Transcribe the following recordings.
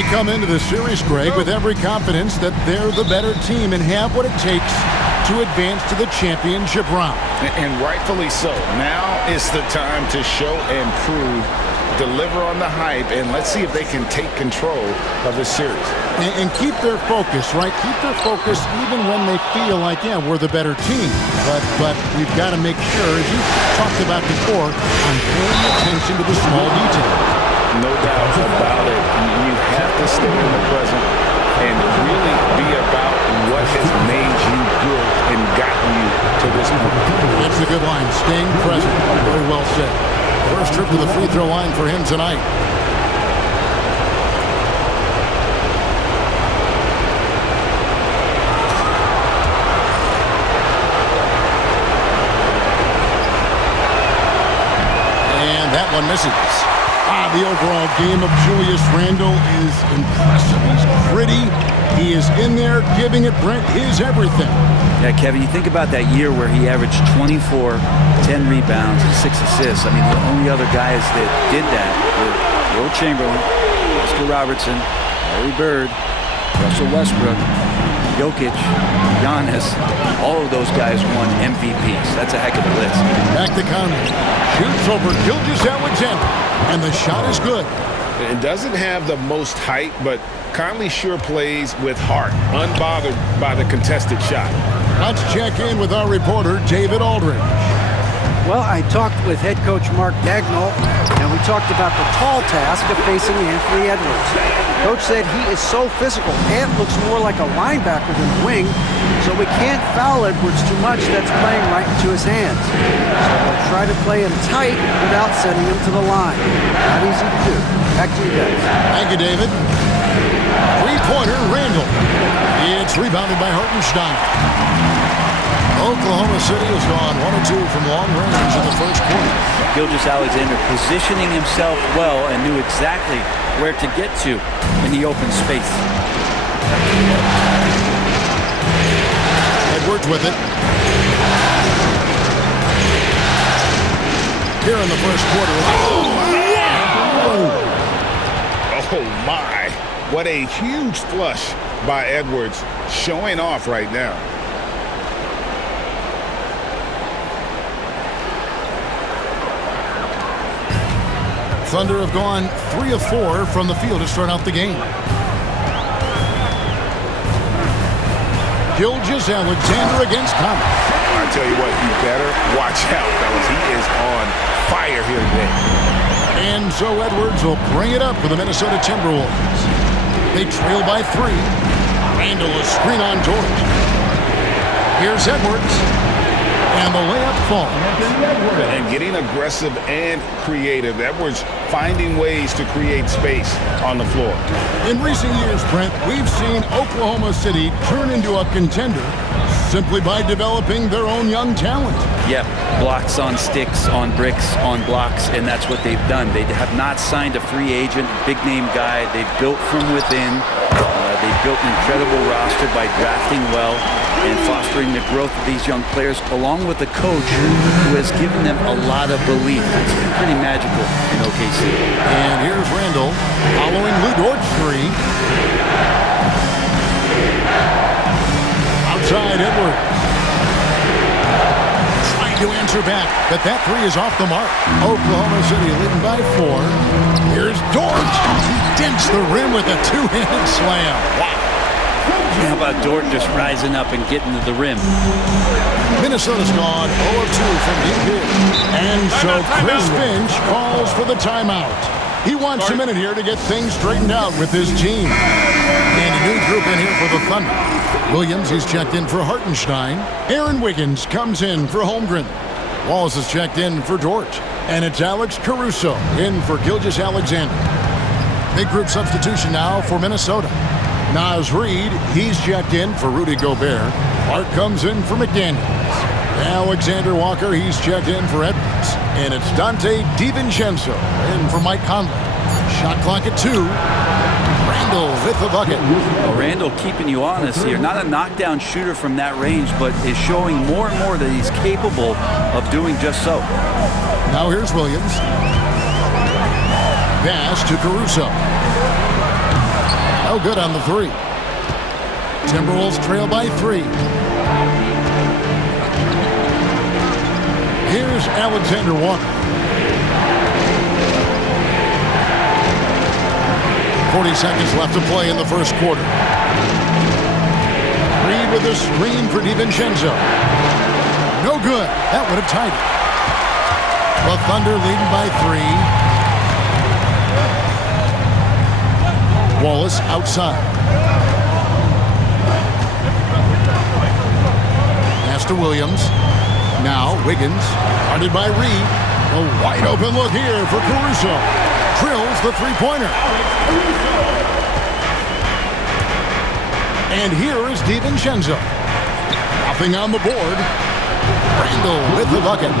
They come into the series, Greg, with every confidence that they're the better team and have what it takes to advance to the championship round. And rightfully so. Now is the time to show and prove, deliver on the hype, and let's see if they can take control of this series. And keep their focus, right? Keep their focus even when they feel like, yeah, we're the better team. But we've got to make sure, as you talked about before, on paying attention to the small details. No doubt about it. You have to stay in the present and really be about what has made you good and gotten you to this point. That's a good line. Staying present. Very well said. First trip to the free throw line for him tonight. And that one misses. The overall game of Julius Randle is impressive. He's gritty. He is in there giving it, Brent, his everything. Yeah, Kevin, you think about that year where he averaged 24, 10 rebounds, and 6 assists. I mean, the only other guys that did that were Will Chamberlain, Oscar Robertson, Larry Bird, Russell Westbrook, Jokic, Giannis. All of those guys won MVPs. That's a heck of a list. Back to Conley. Shoots over Gilgeous-Alexander. And the shot is good. It doesn't have the most height, but Conley sure plays with heart, unbothered by the contested shot. Let's check in with our reporter, David Aldridge. Well, I talked with head coach Mark Dagnall, and we talked about the tall task of facing Anthony Edwards. Coach said he is so physical. Ant looks more like a linebacker than a wing, so we can't foul Edwards too much. That's playing right into his hands. So we'll try to play him tight without sending him to the line. Not easy to do. Back to you guys. Thank you, David. Three-pointer, Randle. It's rebounded by Hartenstein. Oklahoma City has gone 1-2 from long range in the first quarter. Gilgeous-Alexander positioning himself well and knew exactly where to get to in the open space. Edwards with it. Here in the first quarter. Oh, my. What a huge flush by Edwards, showing off right now. Thunder have gone 3 of 4 from the field to start out the game. Gilgeous-Alexander against Conley. I tell you what, you better watch out, fellas. He is on fire here today. And so Edwards will bring it up for the Minnesota Timberwolves. They trail by 3. Randle a screen on George. Here's Edwards. And the layup falls. And getting aggressive and creative. Edwards finding ways to create space on the floor. In recent years, Brent, we've seen Oklahoma City turn into a contender simply by developing their own young talent. Yep, blocks on sticks, on bricks, on blocks, and that's what they've done. They have not signed a free agent, big-name guy. They've built from within. They've built an incredible roster by drafting well and fostering the growth of these young players, along with a coach who has given them a lot of belief. It's been pretty magical in OKC. And here's Randle following Lou Dort's 3. Outside Edwards. Trying to answer back, but that 3 is off the mark. Oklahoma City leading by 4. Here's Dort. He dents the rim with a two-handed slam. Wow. How about Dort just rising up and getting to the rim? Minnesota's gone 0 of 2 from deep here. And so Chris Finch calls for the timeout. He wants a minute here to get things straightened out with his team. And a new group in here for the Thunder. Williams, he's checked in for Hartenstein. Aaron Wiggins comes in for Holmgren. Wallace is checked in for Dort. And it's Alex Caruso in for Gilgeous-Alexander. Big group substitution now for Minnesota. Naz Reid, he's checked in for Rudy Gobert. Clark comes in for McDaniels. Alexander Walker, he's checked in for Edwards. And it's Dante DiVincenzo in for Mike Conley. Shot clock at 2. Randle with the bucket. Well, Randle keeping you honest here. Not a knockdown shooter from that range, but is showing more and more that he's capable of doing just so. Now here's Williams. Pass to Caruso. No good on the three. Timberwolves trail by 3. Here's Alexander Walker. 40 seconds left to play in the first quarter. Reed with a screen for DiVincenzo. No good. That would have tied it. The Thunder leading by 3. Wallace outside. Pass to Williams. Now Wiggins. Guarded by Reed. A wide open look here for Caruso. Drills the three-pointer. And here is DiVincenzo. Nothing on the board. Randall with the bucket.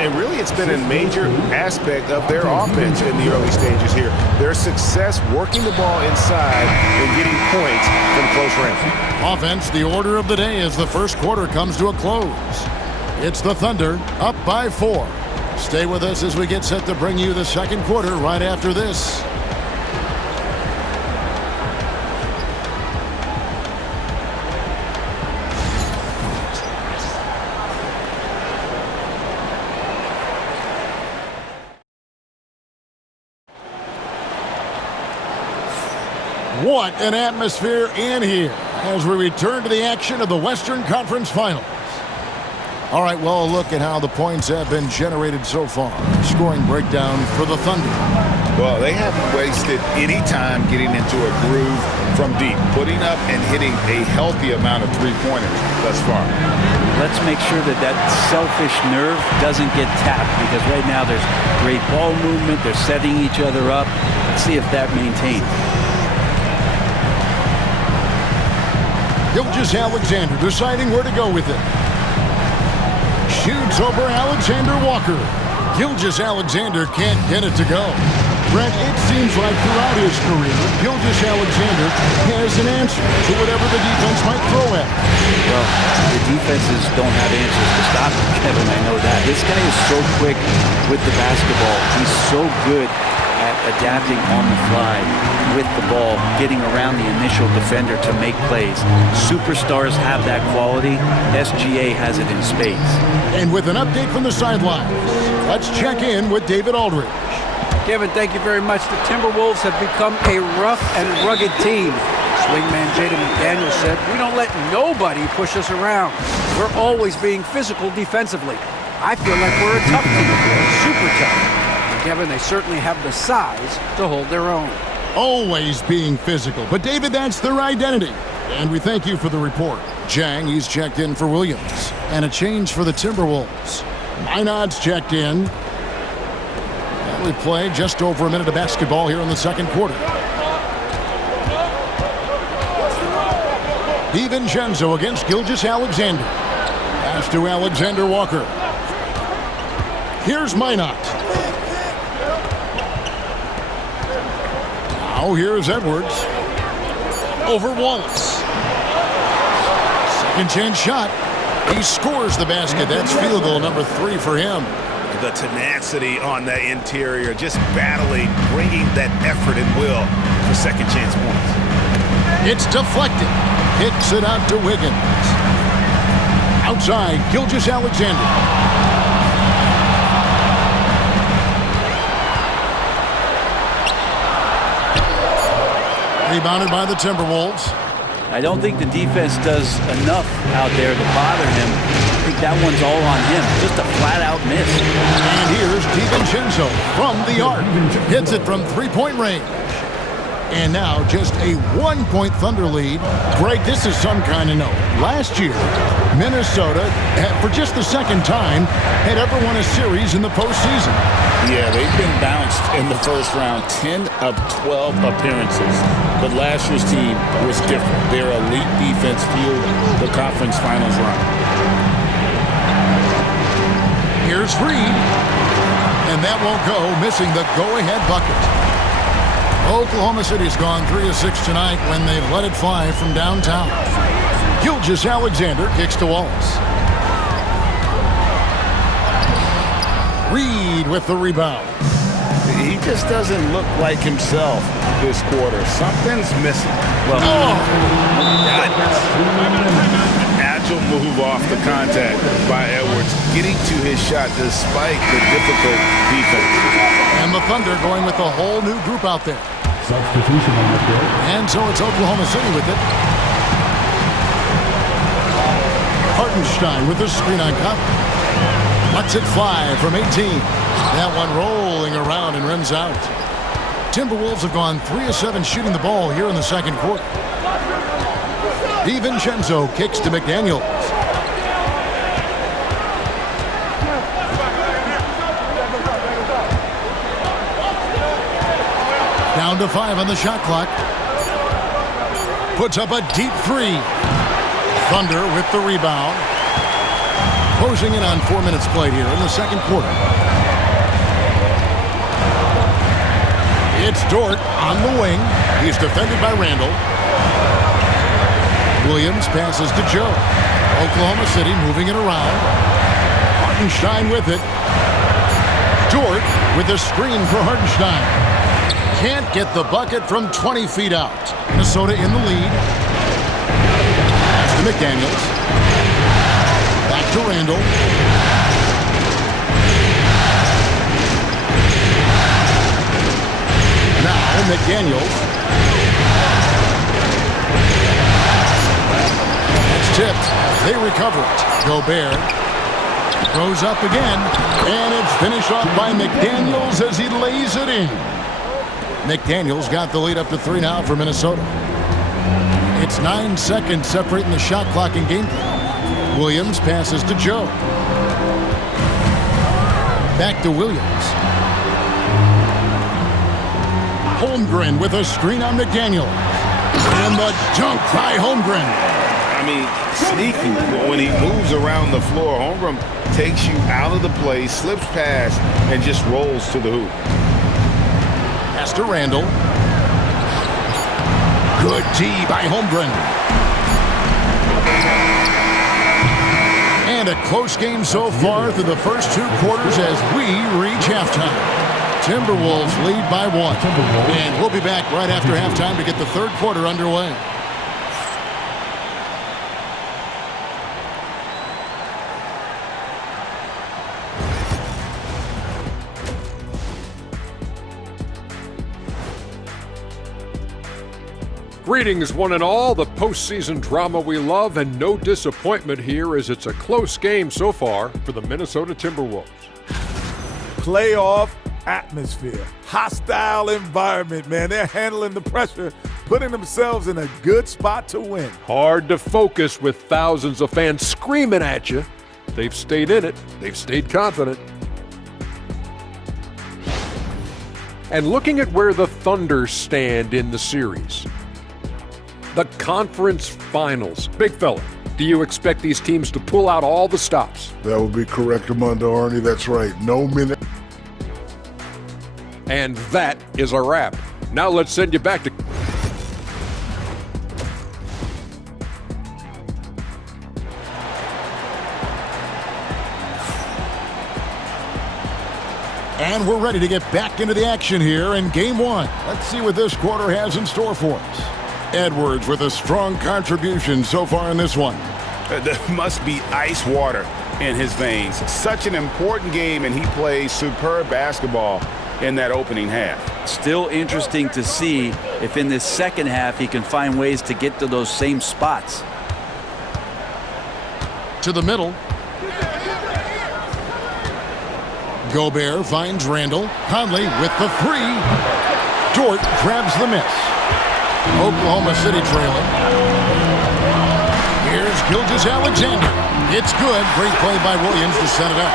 And really, it's been a major aspect of their offense in the early stages here. Their success working the ball inside and getting points from close range. Offense, the order of the day as the first quarter comes to a close. It's the Thunder up by 4. Stay with us as we get set to bring you the second quarter right after this. What an atmosphere in here as we return to the action of the Western Conference Finals. All right, well, a look at how the points have been generated so far. Scoring breakdown for the Thunder. Well, they haven't wasted any time getting into a groove from deep, putting up and hitting a healthy amount of three-pointers thus far. Let's make sure that that selfish nerve doesn't get tapped, because right now there's great ball movement. They're setting each other up. Let's see if that maintains. Gilgeous-Alexander deciding where to go with it. Shoots over Alexander Walker. Gilgeous-Alexander can't get it to go. Brent, it seems like throughout his career, Gilgeous-Alexander has an answer to whatever the defense might throw at him. Well, the defenses don't have answers to stop him, Kevin. I know that. This guy is so quick with the basketball. He's so good at adapting on the fly with the ball, getting around the initial defender to make plays. Superstars have that quality. SGA has it in spades. And with an update from the sidelines, let's check in with David Aldridge. Kevin, thank you very much. The Timberwolves have become a rough and rugged team. Swingman Jaden McDaniel said, "We don't let nobody push us around. We're always being physical defensively. I feel like we're a tough team, super tough." Kevin, they certainly have the size to hold their own. Always being physical. But, David, that's their identity. And we thank you for the report. Jang, he's checked in for Williams. And a change for the Timberwolves. Minot's checked in. And we play just over a minute of basketball here in the second quarter. DiVincenzo against Gilgeous-Alexander. Pass to Alexander Walker. Here's Minot. Now here's Edwards. Over Wallace. Second chance shot. He scores the basket. That's field goal number 3 for him. The tenacity on that interior, just battling, bringing that effort and will for second chance points. It's deflected. Kicks it out to Wiggins. Outside, Gilgeous-Alexander. Rebounded by the Timberwolves. I don't think the defense does enough out there to bother him. I think that one's all on him. Just a flat-out miss. And here's DiVincenzo from the arc. Hits it from three-point range. And now just a 1-point Thunder lead. Greg, this is some kind of note. Last year, Minnesota, for just the second time, had ever won a series in the postseason. Yeah, they've been bounced in the first round, 10 of 12 appearances. But last year's team was different. Their elite defense fueled the conference finals run. Here's Reed. And that won't go, missing the go-ahead bucket. Oklahoma City's gone 3 of 6 tonight when they've let it fly from downtown. Gilgeous-Alexander kicks to Wallace. Reed with the rebound. He just doesn't look like himself this quarter. Something's missing. Well, Agile move off the contact by Edwards, getting to his shot despite the difficult defense. And the Thunder going with a whole new group out there. Substitution on the field. And so it's Oklahoma City with it. Hartenstein with the screen on Cup. Lets it fly from 18. That one rolling around and rims out. Timberwolves have gone 3 of 7 shooting the ball here in the second quarter. DiVincenzo kicks to McDaniels. Down to 5 on the shot clock. Puts up a deep 3. Thunder with the rebound. Closing in on 4 minutes played here in the second quarter. It's Dort on the wing. He's defended by Randall. Williams passes to Joe. Oklahoma City moving it around. Hartenstein with it. Dort with a screen for Hartenstein. Can't get the bucket from 20 feet out. Minnesota in the lead. Pass to McDaniels. Back to Randall. Now McDaniels. It's tipped. They recover it. Gobert throws up again. And it's finished off by McDaniels as he lays it in. McDaniels got the lead up to 3 now for Minnesota. It's 9 seconds separating the shot clock and game clock. Williams passes to Joe. Back to Williams. Holmgren with a screen on McDaniel. And the dunk by Holmgren. I mean, sneaky. When he moves around the floor, Holmgren takes you out of the play, slips past, and just rolls to the hoop. Pass to Randall. Good D by Holmgren. And a close game so far through the first 2 quarters as we reach halftime. Timberwolves lead by 1. And we'll be back right after halftime to get the third quarter underway. Greetings, one and all. The postseason drama we love, and no disappointment here as it's a close game so far for the Minnesota Timberwolves. Playoff atmosphere, hostile environment, man. They're handling the pressure, putting themselves in a good spot to win. Hard to focus with thousands of fans screaming at you. They've stayed in it. They've stayed confident. And looking at where the Thunder stand in the series. The conference finals. Big fella, do you expect these teams to pull out all the stops? That would be correct, Armando Arnie. That's right. No minute. And that is a wrap. Now let's send you back to... And we're ready to get back into the action here in Game 1. Let's see what this quarter has in store for us. Edwards with a strong contribution so far in this one. There must be ice water in his veins. Such an important game, and he plays superb basketball in that opening half. Still interesting to see if in this second half he can find ways to get to those same spots. To the middle. Gobert finds Randall. Conley with the 3. Dort grabs the miss. Oklahoma City trailing. Here's Gilgeous-Alexander. It's good. Great play by Williams to set it up.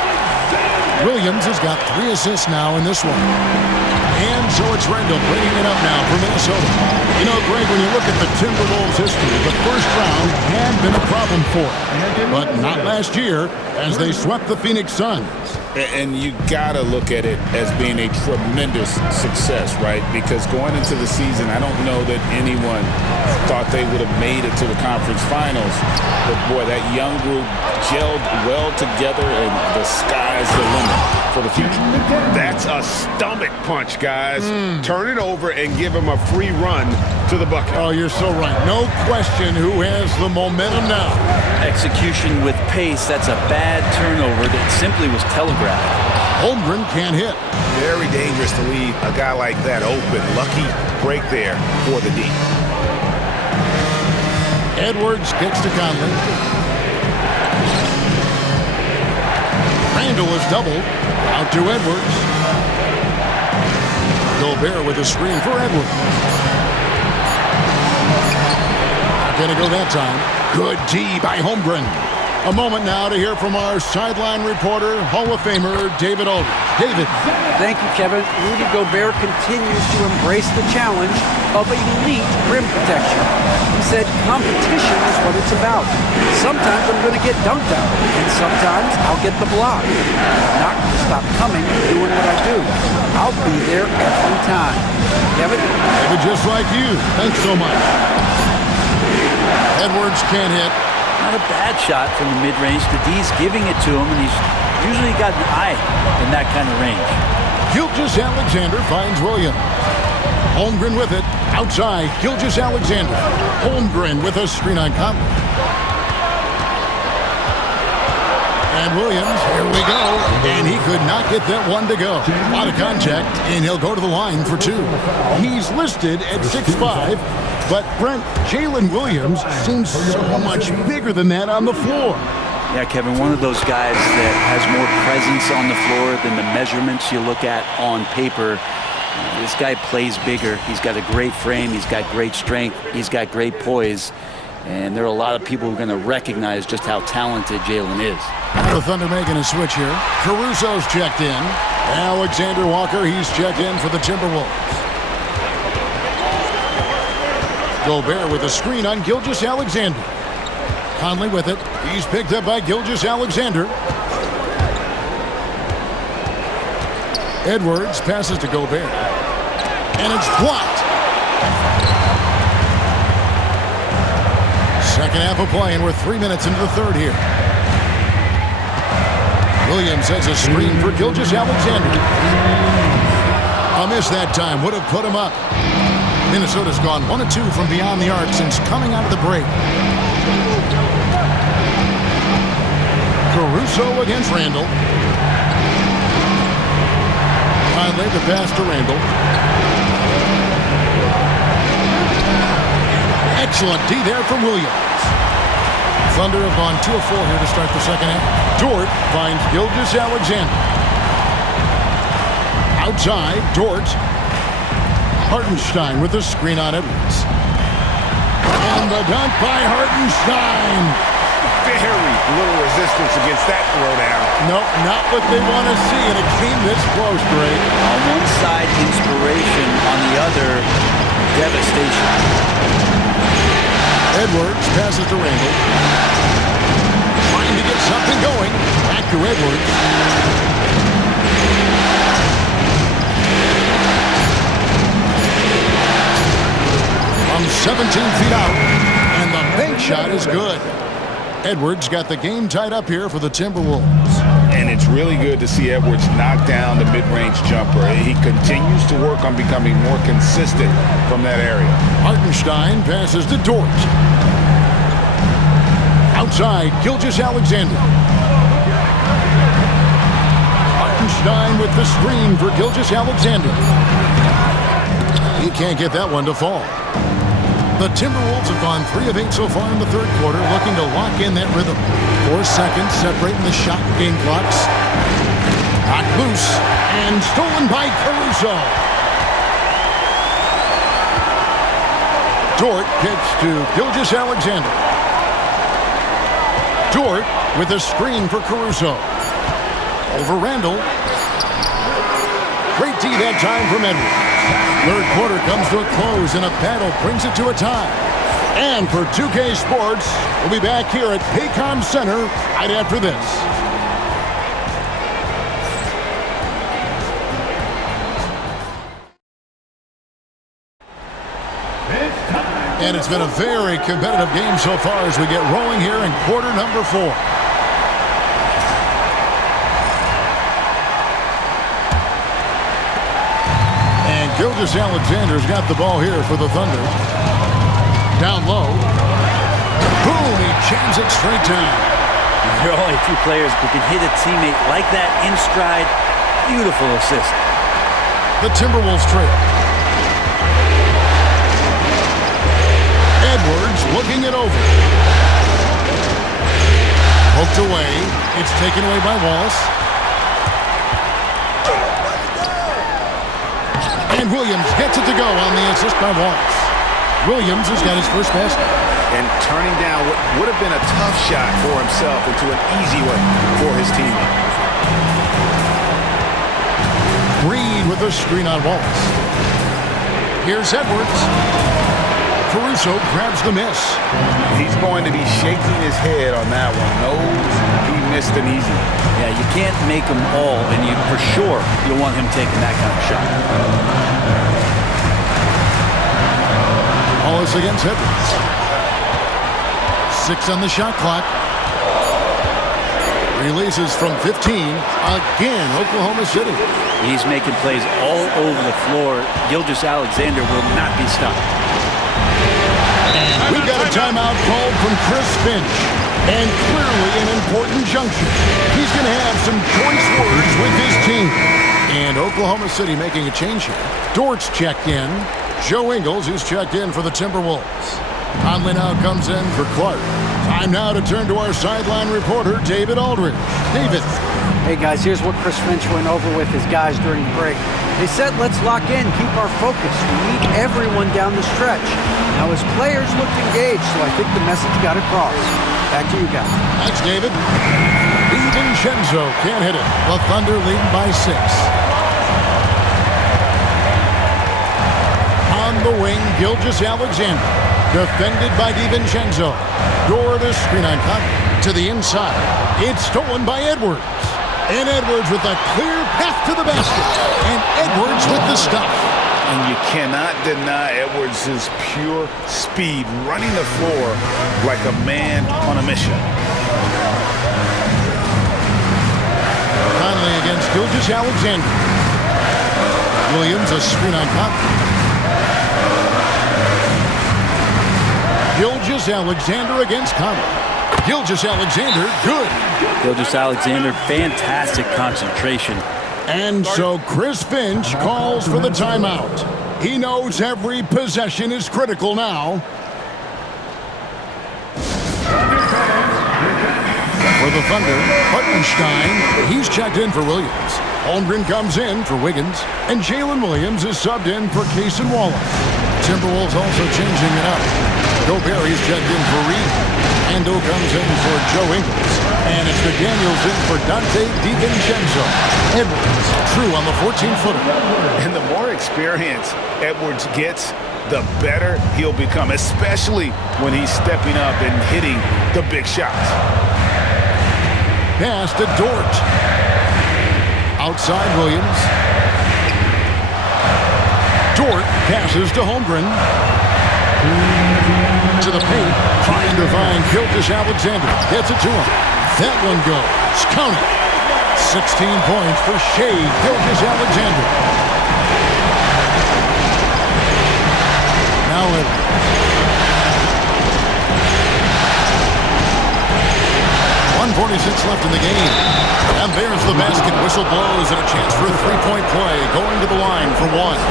Williams has got 3 assists now in this one. And so it's Randall bringing it up now for Minnesota. You know, Greg, when you look at the Timberwolves' history, the first round had been a problem for them. But not last year as they swept the Phoenix Suns. And you gotta look at it as being a tremendous success, right? Because going into the season, I don't know that anyone thought they would have made it to the conference finals. But boy, that young group gelled well together, and the sky's the limit for the future. That's a stomach punch, guys. Turn it over and give him a free run to the bucket. Oh, you're so right. No question who has the momentum now. Execution with pace, that's a bad turnover that simply was telegraphed. Holmgren can't hit. Very dangerous to leave a guy like that open. Lucky break there for the D. Edwards kicks to Conley. Randall is doubled. Out to Edwards. Gobert with a screen for Edwards. Not gonna go that time. Good D by Holmgren. A moment now to hear from our sideline reporter, Hall of Famer David Aldridge. David. Thank you, Kevin. Rudy Gobert continues to embrace the challenge of elite rim protection. He said competition is what it's about. Sometimes I'm going to get dunked on, and sometimes I'll get the block. I'm not going to stop coming and doing what I do. I'll be there every time. Kevin? David, just like you. Thanks so much. Edwards can't hit. Not a bad shot from the mid-range. The D's giving it to him, and he's usually got an eye in that kind of range. Gilgeous-Alexander finds Williams. Holmgren with it. Outside, Gilgeous-Alexander. Holmgren with a screen on Conley. And Williams, here we go. And he could not get that one to go. A lot of contact, and he'll go to the line for two. He's listed at 6'5", but Brent, Jalen Williams seems so much bigger than that on the floor. Yeah, Kevin, one of those guys that has more presence on the floor than the measurements you look at on paper. This guy plays bigger. He's got a great frame. He's got great strength. He's got great poise. And there are a lot of people who are going to recognize just how talented Jalen is. The Thunder making a switch here. Caruso's checked in. Alexander Walker, he's checked in for the Timberwolves. Gobert with a screen on Gilgeous-Alexander. Conley with it. He's picked up by Gilgeous-Alexander. Edwards passes to Gobert. And it's blocked. Second half of play, and we're 3 minutes into the third here. Williams has a screen for Gilgeous-Alexander. A miss that time. Would have put him up. Minnesota's gone 1 of 2 from beyond the arc since coming out of the break. Caruso against Randall. Conley the pass to Randall. Excellent D there from Williams. Thunder have gone 2 of 4 here to start the second half. Dort finds Gilgeous-Alexander. Outside, Dort. Hartenstein with the screen on Edwards. And the dunk by Hartenstein. Very little resistance against that throwdown. No, not what they want to see, and it came this close, Greg. On one side, inspiration. On the other, devastation. Edwards passes to Randall. Trying to get something going. Back to Edwards. From 17 feet out, and the bank shot is good. Edwards got the game tied up here for the Timberwolves. And it's really good to see Edwards knock down the mid-range jumper. He continues to work on becoming more consistent from that area. Hartenstein passes to Dort. Outside, Gilgeous-Alexander. Hartenstein with the screen for Gilgeous-Alexander. He can't get that one to fall. The Timberwolves have gone 3 of 8 so far in the third quarter, looking to lock in that rhythm. 4 seconds separating the shot and game clocks. Knocked loose and stolen by Caruso. Dort kicks to Gilgeous-Alexander. Dort with a screen for Caruso. Over Randall. Great D that time from Edwards. Third quarter comes to a close, and a battle brings it to a tie. And for 2K Sports, we'll be back here at Paycom Center right after this. And it's been a very competitive game so far as we get rolling here in quarter number 4. And Gilgeous Alexander's got the ball here for the Thunder. Down low. Boom, he jams it straight down. There are only a few players who can hit a teammate like that in stride. Beautiful assist. The Timberwolves trail. Edwards looking it over. Poked away. It's taken away by Wallace. And Williams gets it to go on the assist by Wallace. Williams has got his first basket. And turning down what would have been a tough shot for himself into an easy one for his team. Reed with a screen on Wallace. Here's Edwards. Caruso grabs the miss. He's going to be shaking his head on that one. Knows he missed an easy. Yeah, you can't make them all, and you for sure you'll want him taking that kind of shot. Wallace against Edwards. 6 on the shot clock. Releases from 15. Again, Oklahoma City. He's making plays all over the floor. Gilgeous Alexander will not be stopped. And we've got a timeout called from Chris Finch. And clearly an important junction. He's going to have some choice words with his team. And Oklahoma City making a change here. Dort's checked in. Joe Ingles, who's checked in for the Timberwolves. Conley now comes in for Clark. Time now to turn to our sideline reporter, David Aldridge. David. Hey, guys, here's what Chris Finch went over with his guys during the break. They said, let's lock in, keep our focus. We need everyone down the stretch. Now, his players looked engaged, so I think the message got across. Back to you guys. Thanks, David. DiVincenzo can't hit it. The Thunder lead by 6. On the wing, Gilgeous Alexander. Defended by DiVincenzo. Door to screen on Conley. To the inside. It's stolen by Edwards. And Edwards with a clear path to the basket. And Edwards with the stuff. And you cannot deny Edwards' pure speed, running the floor like a man on a mission. Conley against Gilgeous Alexander. Williams a screen on Conley. Gilgeous Alexander against Conley. Gilgeous Alexander, good. Gilgeous Alexander, fantastic concentration. And so Chris Finch calls for the timeout. He knows every possession is critical now. For the Thunder, Hartenstein, he's checked in for Williams. Holmgren comes in for Wiggins. And Jalen Williams is subbed in for Cason Wallace. Timberwolves also changing it up. Gobert is checked in for Reed. Ando comes in for Joe Ingles. And it's McDaniels in for Dante DiVincenzo. Edwards, true on the 14-footer. And the more experience Edwards gets, the better he'll become, especially when he's stepping up and hitting the big shots. Pass to Dort. Outside Williams. Dort passes to Holmgren. To the paint, trying to find Gilgeous Alexander. Gets it to him. That one goes. Count it. 16 points for Shea Gilgeous Alexander. Now Edwards. 1:46 left in the game. And there's the basket. Whistle blows and a chance for a three-point play. Going to the line for one.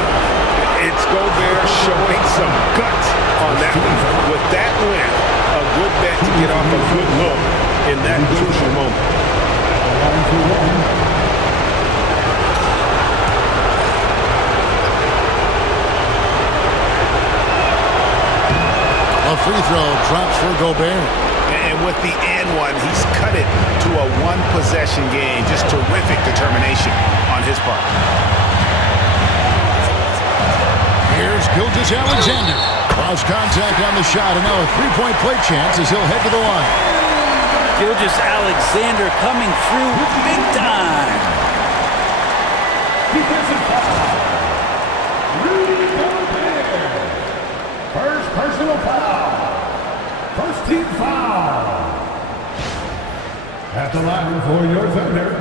It's Gobert showing some guts on that one. With that win, a good bet to get off a good look in that crucial moment. A free throw drops for Gobert. And with the and one, he's cut it to a one-possession game. Just terrific determination on his part. Here's Gilgeous Alexander. Lost contact on the shot, and now a three-point play chance as he'll head to the line. Gilgeous Alexander coming through big time. Defensive foul. Rudy Gobert. First person personal foul. First team foul. At the line for your Thunder,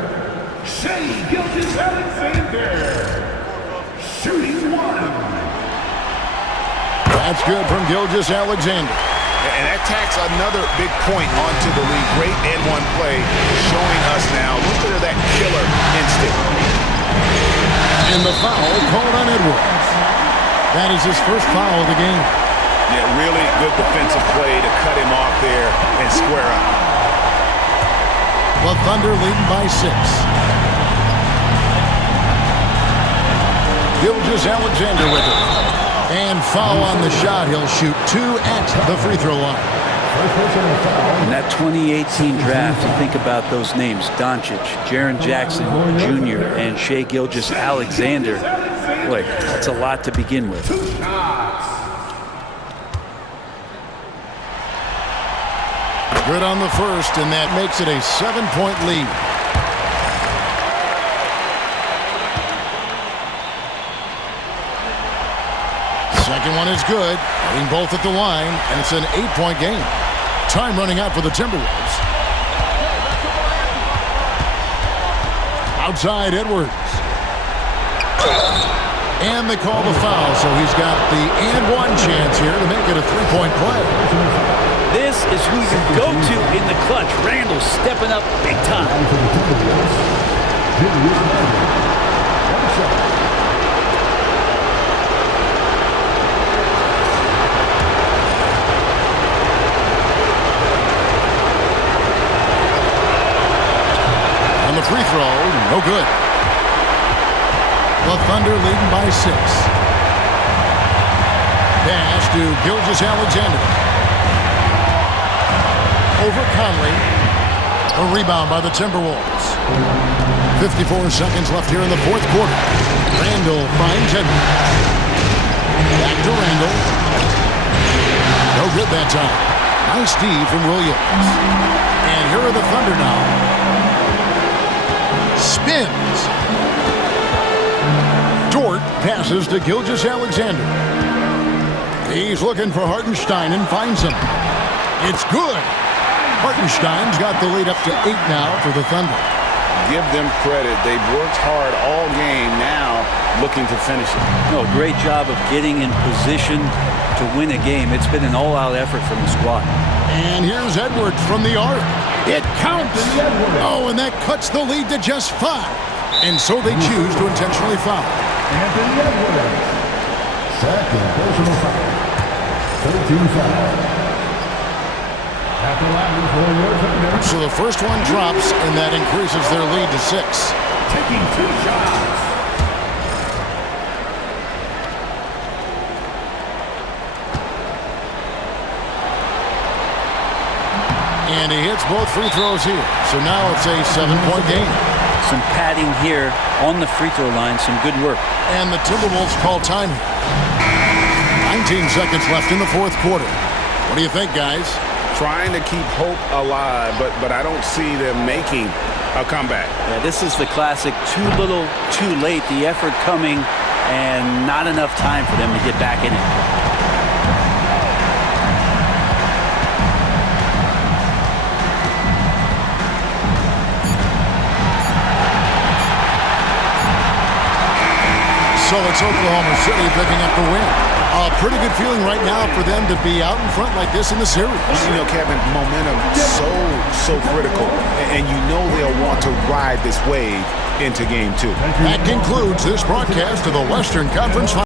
Alexander. Shooting one. That's good from Alexander. And that tacks another big point onto the league. Great and one play, showing us now a little bit of that killer instinct. And the foul called on Edwards. That is his first foul of the game. Yeah, really good defensive play to cut him off there and square up. The Thunder leading by 6. Alexander with it. And foul on the shot. He'll shoot 2 at the free throw line. In that 2018 draft, you think about those names, Doncic, Jaren Jackson Jr., and Shai Gilgeous-Alexander. Boy, that's a lot to begin with. Good on the first, and that makes it a 7-point lead. Second one is good, hitting both at the line, and it's an 8-point game. Time running out for the TimberWolves. Outside Edwards. And they call the foul, so he's got the and one chance here to make it a 3-point play. This is who you go to in the clutch. Randall stepping up big time. On the free throw, no good. The Thunder leading by 6. Pass to Gilgeous-Alexander. Over Conley. A rebound by the Timberwolves. 54 seconds left here in the fourth quarter. Randall finds Edwards. Back to Randall. No good that time. Nice D from Williams. And here are the Thunder now. Spins. Dort passes to Gilgeous-Alexander. He's looking for Hartenstein and finds him. It's good. Hartenstein's got the lead up to 8 now for the Thunder. Give them credit. They've worked hard all game, now looking to finish it. No, great job of getting in position to win a game. It's been an all-out effort from the squad. And here's Edwards from the arc. It counts. Oh, and that cuts the lead to just 5. And so they choose to intentionally foul. Anthony Edwards. Second personal foul. 13 foul. At the line for your Thunder. So the first one drops, and that increases their lead to 6. Taking 2 shots. And he hits both free throws here. So now it's a 7-point game. Some padding here on the free throw line. Some good work. And the Timberwolves call time here. 19 seconds left in the fourth quarter. What do you think, guys? Trying to keep hope alive, but I don't see them making a comeback. Yeah, this is the classic too little, too late. The effort coming and not enough time for them to get back in it. So it's Oklahoma City picking up the win. A pretty good feeling right now for them to be out in front like this in the series. You know, Kevin, momentum so critical. And you know they'll want to ride this wave into game 2. That concludes this broadcast of the Western Conference Finals.